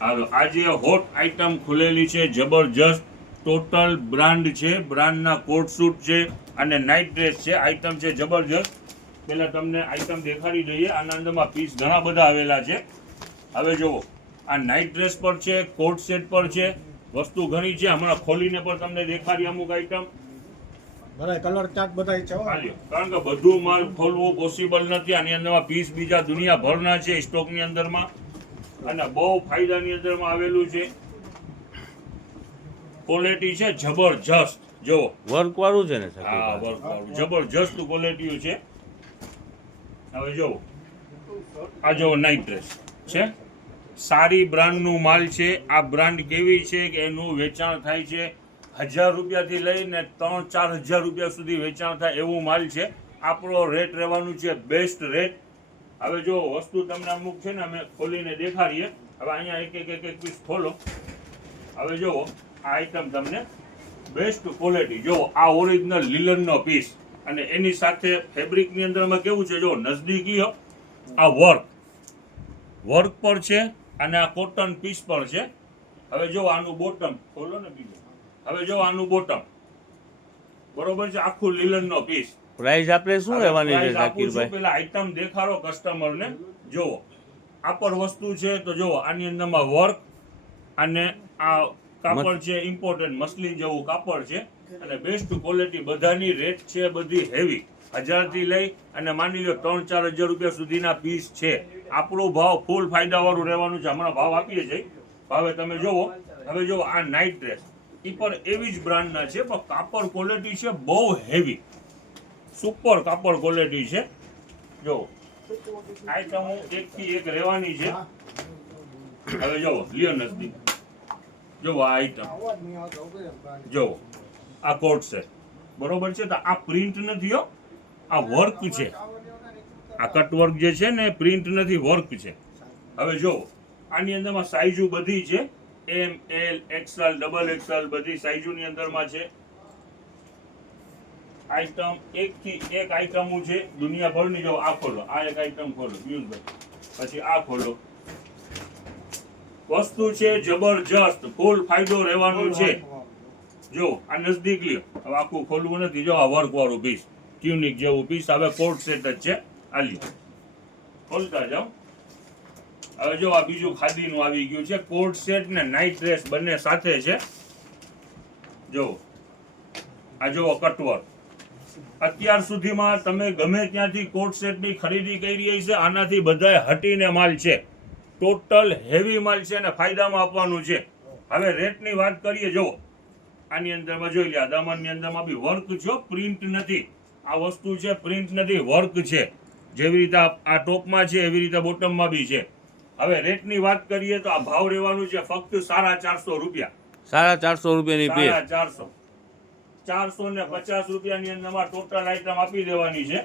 હાલો, આજે hot item ખુલેલી છે, જબરજસ્ત ટોટલ બ્રાન્ડ છે, બ્રાન્ડના કોટ સૂટ છે અને નાઇટ ડ્રેસ છે. આઈટમ છે જબરજસ્ત. પહેલા તમને આઈટમ દેખાડી દઈએ. આના અંદરમાં પીસ ઘણા બધા આવેલા છે. હવે જુઓ, આ નાઇટ ડ્રેસ પર છે, કોટ સેટ પર છે, વસ્તુ ઘણી છે. હમણાં ખોલીને પણ તમને દેખાડી અમુક આઈટમ. કલર ચાર્ટ બધાય છે. કારણ કે બધું માલ ખોલવું પોસિબલ નથી. આની અંદરમાં પીસ બીજા દુનિયાભરના છે સ્ટોકની અંદરમાં અને બહુ ફાયદાની અંદરમાં આવેલું છે. ક્વોલિટી છે જબરજસ્ત. જો વર્ક વાળું છે ને? હા, વર્ક વાળું જબરજસ્ત ક્વોલિટી છે. હવે જો આ જો નાઇટ ડ્રેસ છે, સારી બ્રાન્ડનું માલ છે. આ બ્રાન્ડ કેવી છે કે એનું વેચાણ થાય છે 1000 રૂપિયાથી લઈને 3-4 હજાર રૂપિયા સુધી વેચાણ થાય એવું માલ છે. આપણો રેટ રહેવાનું છે બેસ્ટ રેટ. હવે જો વસ્તુ તમને અમુક છે ને અમે ખોલીને દેખાડીએ. હવે અહીંયા એક પીસ ખોલો. હવે જુઓ, આ આઈટમ તમને બેસ્ટ ક્વોલિટી. જો આ ઓરિજિનલ લીલનનો પીસ અને એની સાથે ફેબ્રિકની અંદરમાં કેવું છે, જો નજદીકી આ વર્ક પર છે અને આ કોટન પીસ પર છે. હવે જો આનું બોટમ ખોલો ને બીજું. હવે જો આનું બોટમ બરોબર છે, આખું લીલનનો પીસ. પ્રાઇસ આપણે શું રહેવાની છે શાકીરભાઈ? પેલા આઈટમ દેખાડો કસ્ટમરને. જુઓ, આ પર વસ્તુ છે તો જુઓ, આની અંદરમાં વર્ક અને આ કાપડ છે ઇમ્પોર્ટન્ટ મસલિન જેવું કાપડ છે અને બેસ્ટ ક્વોલિટી. બધાની રેટ છે બધી હેવી. 1000 થી લઈ અને માની લો 3-4 હજાર રૂપિયા સુધીના પીસ છે. આપણો ભાવ ફૂલ ફાયદાવાળું રહેવાનું છે. હમણાં ભાવ આપીએ છીએ. હવે તમે જુઓ. હવે જુઓ, આ નાઇટ ડ્રેસ એ પણ એવી જ બ્રાન્ડના છે, પણ કાપડ ક્વોલિટી છે બહુ હેવી, સુપર કાપડ ક્વોલિટી છે. જો આઈટમો એકથી એક રહેવાની છે. હવે જુઓ, લિયો નજદીક. જો આ આઈટમ, જો આ કોટ છે બરોબર છે. તો આ પ્રિન્ટ નથી હો, આ વર્ક છે. આ કટવર્ક જે છે ને પ્રિન્ટ નથી, વર્ક છે. હવે જો આની અંદરમાં સાઈઝો બધી છે, એમ, એલ, એક્સએલ, ડબલ એક્સએલ બધી સાઈઝોની અંદરમાં છે. આઈટમ એકથી એક આઈટમો છે દુનિયાભરની. જો આ ખોલો, આ એક આઈટમ ખોલો પિયુષભાઈ, પછી આ ખોલો. વસ્તુ છે જબરજસ્ત, ફૂલ ફાયદો રહેવાનો છે. જો આ નજદીક લ્યો. હવે આખું ખોલવું નથી. જો આ વર્ક વાળું પીસ, ટ્યુનિક જેવું પીસ. હવે કોટ સેટ જ છે. આ લ્યો, ખોલતા જાઓ. હવે જો આ બીજું ખાદીનું આવી ગયું છે, કોટ સેટ ને નાઇટ ડ્રેસ બંને સાથે છે. જો આ જો કટવર્ક. અત્યાર સુધીમાં તમે ગમે ત્યાંથી કોટ સેટની ખરીદી કરી છે, આનાથી બધાય હટીને માલ છે. ટોટલ હેવી માલ છે અને ફાયદામાં આપવાનું છે. હવે રેટની વાત કરીએ. જો આની અંદરમાં જોઈ લે, દામનની અંદરમાં બી વર્ક છે, પ્રિન્ટ નથી. આ વસ્તુ છે પ્રિન્ટ નથી, વર્ક છે. જેવી રીતે આ ટોપમાં છે એવી રીતે બોટમમાં બી છે. હવે રેટની વાત કરીએ તો આ ભાવ રહેવાનું છે ફક્ત 450 રૂપિયા. 450 રૂપિયાની પીસ. 450 રૂપિયાની અંદરમાં ટોટલ આઈટમ આપી દેવાની છે.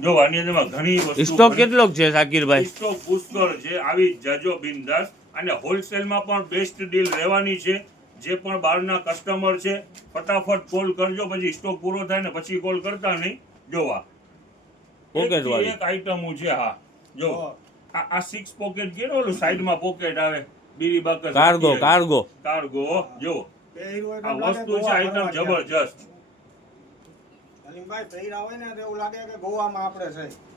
જો આની અંદરમાં ઘણી વસ્તુ. સ્ટોક કેટલો છે શાકીરભાઈ? સ્ટોક પુષ્કળ છે. આવી જજો બિંદાસ. અને હોલસેલમાં પણ બેસ્ટ ડીલ રહેવાની છે. જે પણ બહારના કસ્ટમર છે ફટાફટ કોલ કરજો, પછી સ્ટોક પૂરો થાય ને પછી કોલ કરતા નહીં. જોવા પોકેટ વાળી એક આઈટમો છે. હા જો આ 6 પોકેટ કે ઓલું સાઈડમાં પોકેટ આવે, બીરી બાકસ કાર્ગો. જો આ વસ્તુ છે આઈટમ જબરજસ્ત.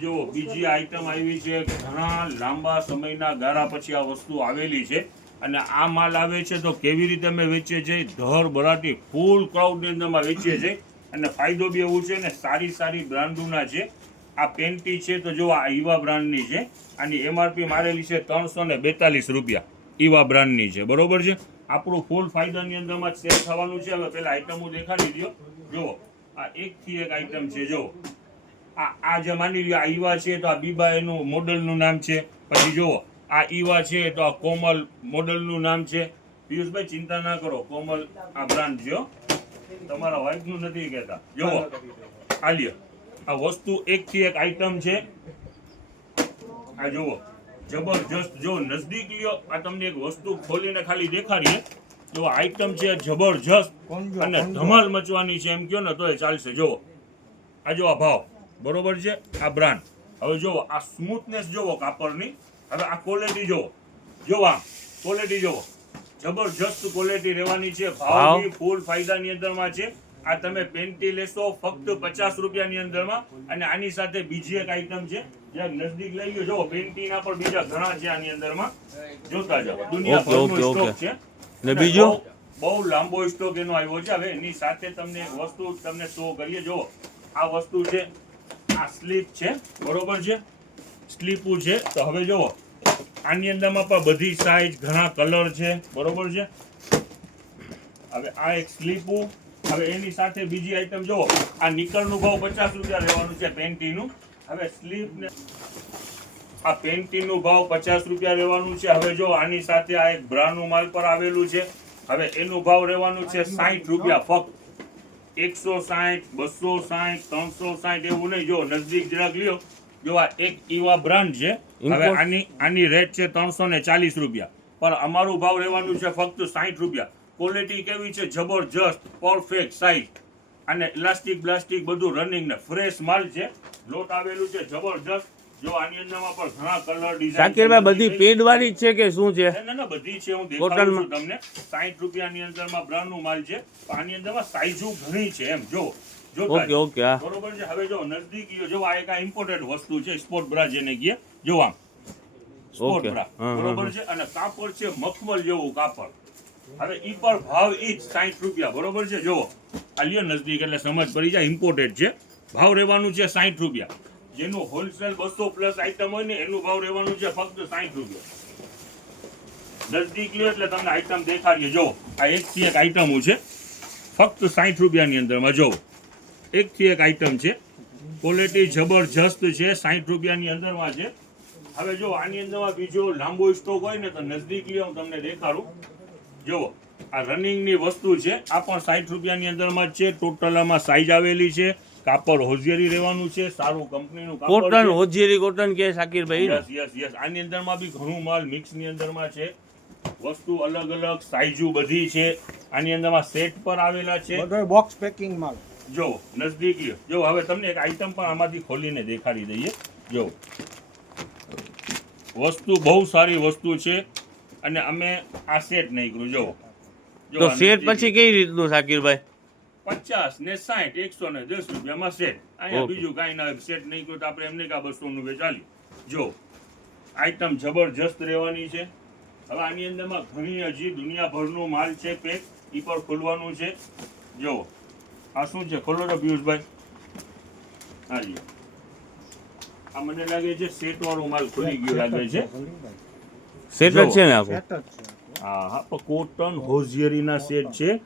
જો બીજી આઈટમ આવી છે, ઘણા લાંબા સમયના ગાળા પછી આ વસ્તુ આવેલી છે. અને આ માલ આવે છે તો કેવી રીતે અમે વેચીએ છીએ, ધર બરાટી ફૂલ ક્રાઉડની અંદરમાં વેચીએ છીએ. અને ફાયદો બી એવું છે ને, સારી બ્રાન્ડોના છે. આ પેન્ટી છે તો જો આ ઈવા બ્રાન્ડની છે. આની એમઆરપી મારેલી છે 342 રૂપિયા. ઈવા બ્રાન્ડની છે, બરોબર છે. આપણું ફૂલ ફાયદાની અંદરમાં સેલ થવાનું છે. હવે પેલા આઈટમો દેખાડી દો. જુઓ, આ એકથી એક આઈટમ છે. જો આ જે માની લ્યો આ ઈવા છે તો આ બીબા એનું મોડલનું નામ છે. પછી જુઓ આ ઈવા છે તો આ કોમલ મોડલનું નામ છે. પિયુષભાઈ ચિંતા ના કરો, કોમલ આ બ્રાન્ડ છે, તમારા વાઇફનું નથી કહેતા. જુઓ આ લ્યો, આ વસ્તુ એકથી એક આઈટમ છે. આ જુઓ જબરજસ્ત. જો નજદીક લ્યો, આ તમને એક વસ્તુ ખોલીને ખાલી દેખાડીએ. જો આઈટમ છે જબરજસ્ત અને ધમાલ મચવાની છે એમ કયો ને તોય ચાલશે. જુઓ આ જો આ ભાવ બરોબર છે, આ બ્રાન્ડ. હવે જુઓ આ સ્મૂથનેસ જુઓ કાપડની. હવે આ ક્વોલિટી જુઓ. આ ક્વોલિટી જોવો, જબરજસ્ત ક્વોલિટી રહેવાની છે. ભાવ? ભાવ બી ફૂલ ફાયદાની અંદરમાં છે. આ તમે પેન્ટી લેશો ફક્ત 50 રૂપિયાની અંદરમાં. અને આની સાથે બીજી એક આઈટમ છે, જે નજદીક લઈ ગયો. જો પેન્ટીના પણ બીજા ઘણા છે આની અંદરમાં, જોતા જાઓ. દુનિયાભરનો સ્ટોક છે. ને અને બીજો? બહુ લાંબો સ્ટોક એનો આવ્યો છે. હવે એની સાથે તમને એક વસ્તુ તમને શો કરીએ. જો આ વસ્તુ છે, આ સ્લીપ છે, બરોબર છે, સ્લીપુ છે. તો હવે જુઓ, આની અંદરમાં પણ બધી સાઈઝ, ઘણા કલર છે, બરોબર છે. હવે આ એક સ્લીપુ. હવે એની સાથે બીજી આઈટમ જુઓ, આ નિકરનું ભાવ 50 રૂપિયા રહેવાનું છે પેન્ટીનું. હવે સ્લીપ ને આ પેન્ટીનું ભાવ 50 રૂપિયા રહેવાનું છે. હવે જો આની સાથે આ એક બ્રાનું માલ પર આવેલું છે. હવે એનું ભાવ રહેવાનું છે 60 રૂપિયા ફક્ત. 160, 260, 360 એવું નહીં. જો નજદીક જરાક લ્યો, જો આ એક ઈવા બ્રાન્ડ છે. હવે આની રેટ છે 340 રૂપિયા, પણ અમારું ભાવ રહેવાનું છે ફક્ત 60 રૂપિયા. ક્વોલિટી કેવી છે? જબરજસ્ત, પરફેક્ટ સાઈઝ, અને ઇલાસ્ટિક બ્લાસ્ટિક બધું રનિંગ ને ફ્રેશ માલ છે. લોટ આવેલું છે જબરજસ્ત. જો આની અંદરમાં પણ ઘણા કલર ડિઝાઇન. શાકિરભાઈ બધી પેડ વાળી જ છે કે શું છે? ના બધી છે. હું દેખાડું છું તમને. 60 રૂપિયાની અંદરમાં બ્રાન્ડનું માલ છે. આની અંદરમાં સાઈઝો ઘણી છે એમ. જો ઓકે ઓકે, હા બરોબર છે. હવે જો નજદીક જો આ એક ઇમ્પોર્ટેડ વસ્તુ છે, સ્પોર્ટ બ્રા જેને કહે. જો આમ સ્પોર્ટ બ્રા, બરોબર છે. અને કાપડ છે મખમલ જેવું કાપડ. હવે ઈ પર ભાવ ઈ જ 60 રૂપિયા, બરોબર છે. જો આ લ્યો નજદીક એટલે સમજ પડી જાય. ઇમ્પોર્ટેડ છે. ભાવ રહેવાનું છે 60 રૂપિયા. જેનું હોલસેલ 200 પ્લસ આઈટમ હોય ને એનું ભાવ રહેવાનું છે ફક્ત 60 રૂપિયા. નજદીક લ્યો એટલે તમને આઈટમ દેખાડીએ. જો આ એકથી એક આઈટમો છે ફક્ત 60 રૂપિયાની અંદરમાં. જો એકથી એક આઈટમ છે, ક્વોલિટી જબરજસ્ત છે, 60 રૂપિયાની અંદરમાં છે. હવે જો આની અંદરમાં બીજો લાંબો સ્ટોક હોય ને તો નજદીક લ્યો, હું તમને દેખાડું. જો આ રનિંગની વસ્તુ છે, આ પણ 60 રૂપિયાની અંદરમાં જ છે. ટોટલ આમાં સાઈઝ આવેલી છે. કાપડ હોજિયરી રહેવાનું છે, સારું કંપનીનું કાપડ છે. કોટન, હોજિયરી કોટન કે શાકિરભાઈ? યસ. આની અંદરમાં બી ઘણું માલ મિક્સની અંદરમાં છે. વસ્તુ અલગ અલગ સાઈઝો બધી છે. આની અંદરમાં સેટ પર આવેલા છે. બધો બોક્સ પેકિંગ માલ. જો નજદીક લ્યો. જો હવે તમને એક આઈટમ પણ આમાંથી ખોલીને દેખાડી દઈએ. જો વસ્તુ બહુ સારી વસ્તુ છે. અને અમે આ સેટ નહીં કર્યું. જો તો સેટ પછી કઈ રીતનું શાકિરભાઈ? 50 ને 60, 110 રૂપિયામાં સેટ. અહીંયા બીજું કાંઈ ના સેટ નહીં કર્યું તો આપણે એમને કા 200 નું વેચાલ્યું. જો આઈટમ જબરજસ્ત રહેવાની છે. હવે આની અંદરમાં ઘણી હજી દુનિયાભરનો માલ છે પેક. ઈ પર ખોલવાનું છે. જો આ શું છે? ખોલો તો પિયુષભાઈ. હાજી, આ મને લાગે છે સેટ વાળો માલ ખુલી ગયો લાગે છે. સેટ જ છે ને આખું? સેટ જ છે. હા, પણ કોટન હોઝિયરીના સેટ છે.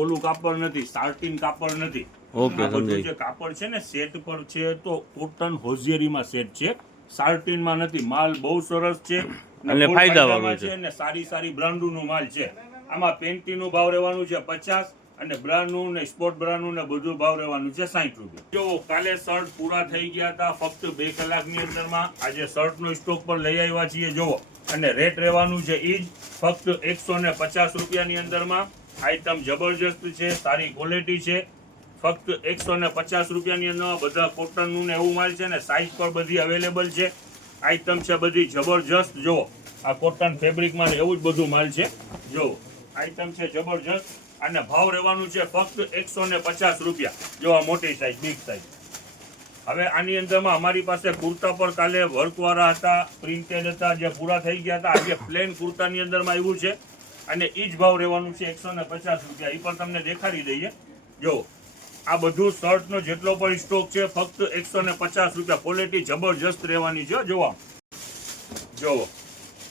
ઓલું કાપડ નથી, સાર્ટિન કાપડ નથી. ઓકે, આ બધું સમજાય. જે કાપડ છે ને સેટ પર છે તો કોટન હોઝિયરીમાં સેટ છે, સાર્ટિનમાં નથી. માલ બહુ સરસ છે અને ફાયદાવાળો છે. અને સારી બ્રાન્ડનું માલ છે. આમાં પેન્ટીનું ભાવ રહેવાનું છે 50, અને બ્રાનું ને સ્પોર્ટ બ્રાનું ને બધું ભાવ રહેવાનું છે 60 રૂપિયા. જો કાલે શર્ટ પૂરા થઈ ગયા હતા ફક્ત 2 કલાકની અંદરમાં. આજે શર્ટનો સ્ટોક પર લઈ આવ્યા છીએ. જોવો, અને રેટ રહેવાનું છે ઈ જ ફક્ત 150 રૂપિયાની અંદરમાં. આઈટમ જબરજસ્ત છે, સારી ક્વોલિટી છે. ફક્ત 150 રૂપિયાની અંદરમાં બધા કોટનનું ને એવું માલ છે ને સાઈઝ પર બધી અવેલેબલ છે. આઈટમ છે બધી જબરજસ્ત. જો આ કોટન ફેબ્રિકમાં એવું જ બધું માલ છે. જો આઈટમ છે જબરજસ્ત. અને ભાવ રહેવાનું છે ફક્ત 150 રૂપિયા. જો આ મોટી સાઈઝ, બિગ સાઈઝ. હવે આની અંદરમાં અમારી પાસે કુર્તા પર કાલે વર્કવાળા હતા, પ્રિન્ટેડ હતા, જે પૂરા થઈ ગયા હતા. આજે પ્લેન કુર્તાની અંદરમાં આવ્યું છે અને ઈ જ ભાવ રહેવાનું છે 150 રૂપિયા. એ પણ તમને દેખાડી દઈએ. જો આ બધું શર્ટનો જેટલો પણ સ્ટોક છે ફક્ત 150 રૂપિયા. ક્વોલિટી જબરજસ્ત રહેવાની છે. જોવા જો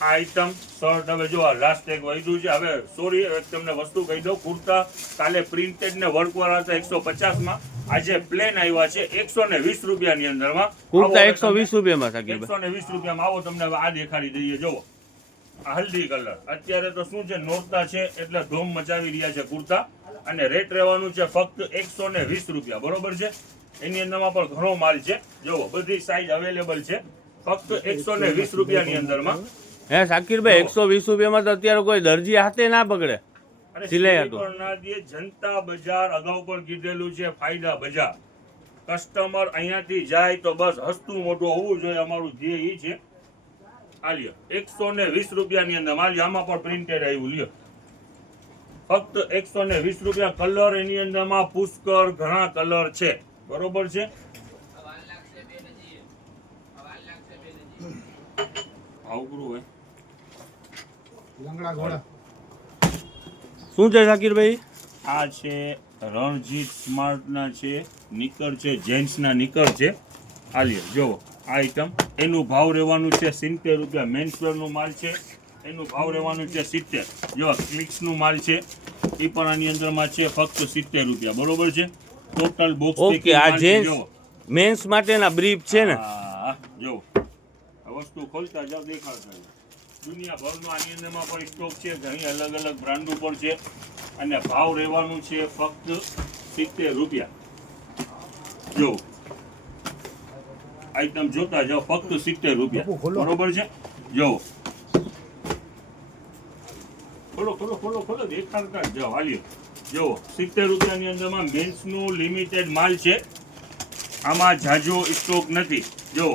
આ આઈટમ શર્ટ. હવે જો આ લાસ્ટ એક વધ્યું છે. હવે સોરી, તમને વસ્તુ કહી દઉં. કુર્તા કાલે પ્રિન્ટેડ ને વર્કવાળા હતા 150માં, આજે પ્લેન આવ્યા છે 120 રૂપિયાની અંદરમાં. કુર્તા 120 રૂપિયામાં શાકિરભાઈ? 120 રૂપિયામાં. આવો તમને હવે આ દેખાડી દઈએ. જો આ હલ્દી કલર. અત્યારે તો શું છે, નોરતા છે એટલે ધૂમ મચાવી રહ્યા છે કુર્તા. અને રેટ રહેવાનું છે ફક્ત 120 રૂપિયા, બરોબર છે. એની અંદરમાં પણ ઘણો માલ છે. જો બધી સાઈઝ અવેલેબલ છે ફક્ત 120 રૂપિયાની અંદરમાં. હે શાકિરભાઈ, 120 રૂપિયામાં તો અત્યારે કોઈ દરજી હાથે ના પકડે. સિલાઈ હતું જનતા બજાર અગાઉ પણ કીધેલું છે, ફાયદા બજાર. કસ્ટમર અહીંયાથી જાય તો બસ હસતું મોટું હોવું જોઈએ, અમારું ધ્યેય એ છે. આ લ્યો 120 રૂપિયાની અંદર માલ આમાં પણ પ્રિન્ટેડ આવ્યું લ્યો ફક્ત 120 રૂપિયા કલર એની અંદરમાં પુષ્કળ ઘણા કલર છે બરોબર છે આવકરું હોય લંગડા ઘોડા શું છે શાકીરભાઈ? આ છે રણજીત સ્માર્ટના છે નિકર છે જેન્ટ્સના નિકર છે આ લ્યો જોવો આ આઈટમ એનું ભાવ રહેવાનું છે 70 રૂપિયા મેન્સવેરનું માલ છે એનું ભાવ રહેવાનું છે 70 જો ક્લિક્સનું માલ છે એ પણ આની અંદરમાં છે ફક્ત 70 રૂપિયા બરોબર છે ટોટલ બોક્સ ઓકે, આ જેન્ટ્સ મેન્સ માટેના બ્રીફ છે ને? જો આ વસ્તુ ખોલતા જાવ દેખાડતા જાવ દુનિયાભરનો આની અંદરમાં પણ સ્ટોક છે ઘણી અલગ અલગ બ્રાન્ડો પણ છે અને ભાવ રહેવાનું છે ફક્ત 70 રૂપિયા જો આઈટમ જોતા જાઓ ફક્ત 70 રૂપિયા બરોબર છે જો ખોલો દેખાડતા જાઓ હાલ્યો જો 70 રૂપિયાની અંદરમાં મેન્સનું લિમિટેડ માલ છે આમાં જાજો સ્ટોક નથી જો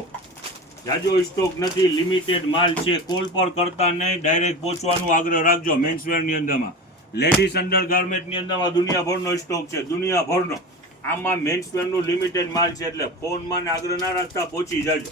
જાજો સ્ટોક નથી લિમિટેડ માલ છે કોલ પર કરતા નહીં ડાયરેક્ટ પહોંચવાનું આગ્રહ રાખજો મેન્સવેરની અંદરમાં લેડીઝ અંડરગાર્મેન્ટની અંદરમાં દુનિયાભરનો સ્ટોક છે દુનિયાભરનો આમાં મેન્સવેરનું લિમિટેડ માલ છે એટલે ફોનમાં આગ્રહ ના રાખતા પહોંચી જાજો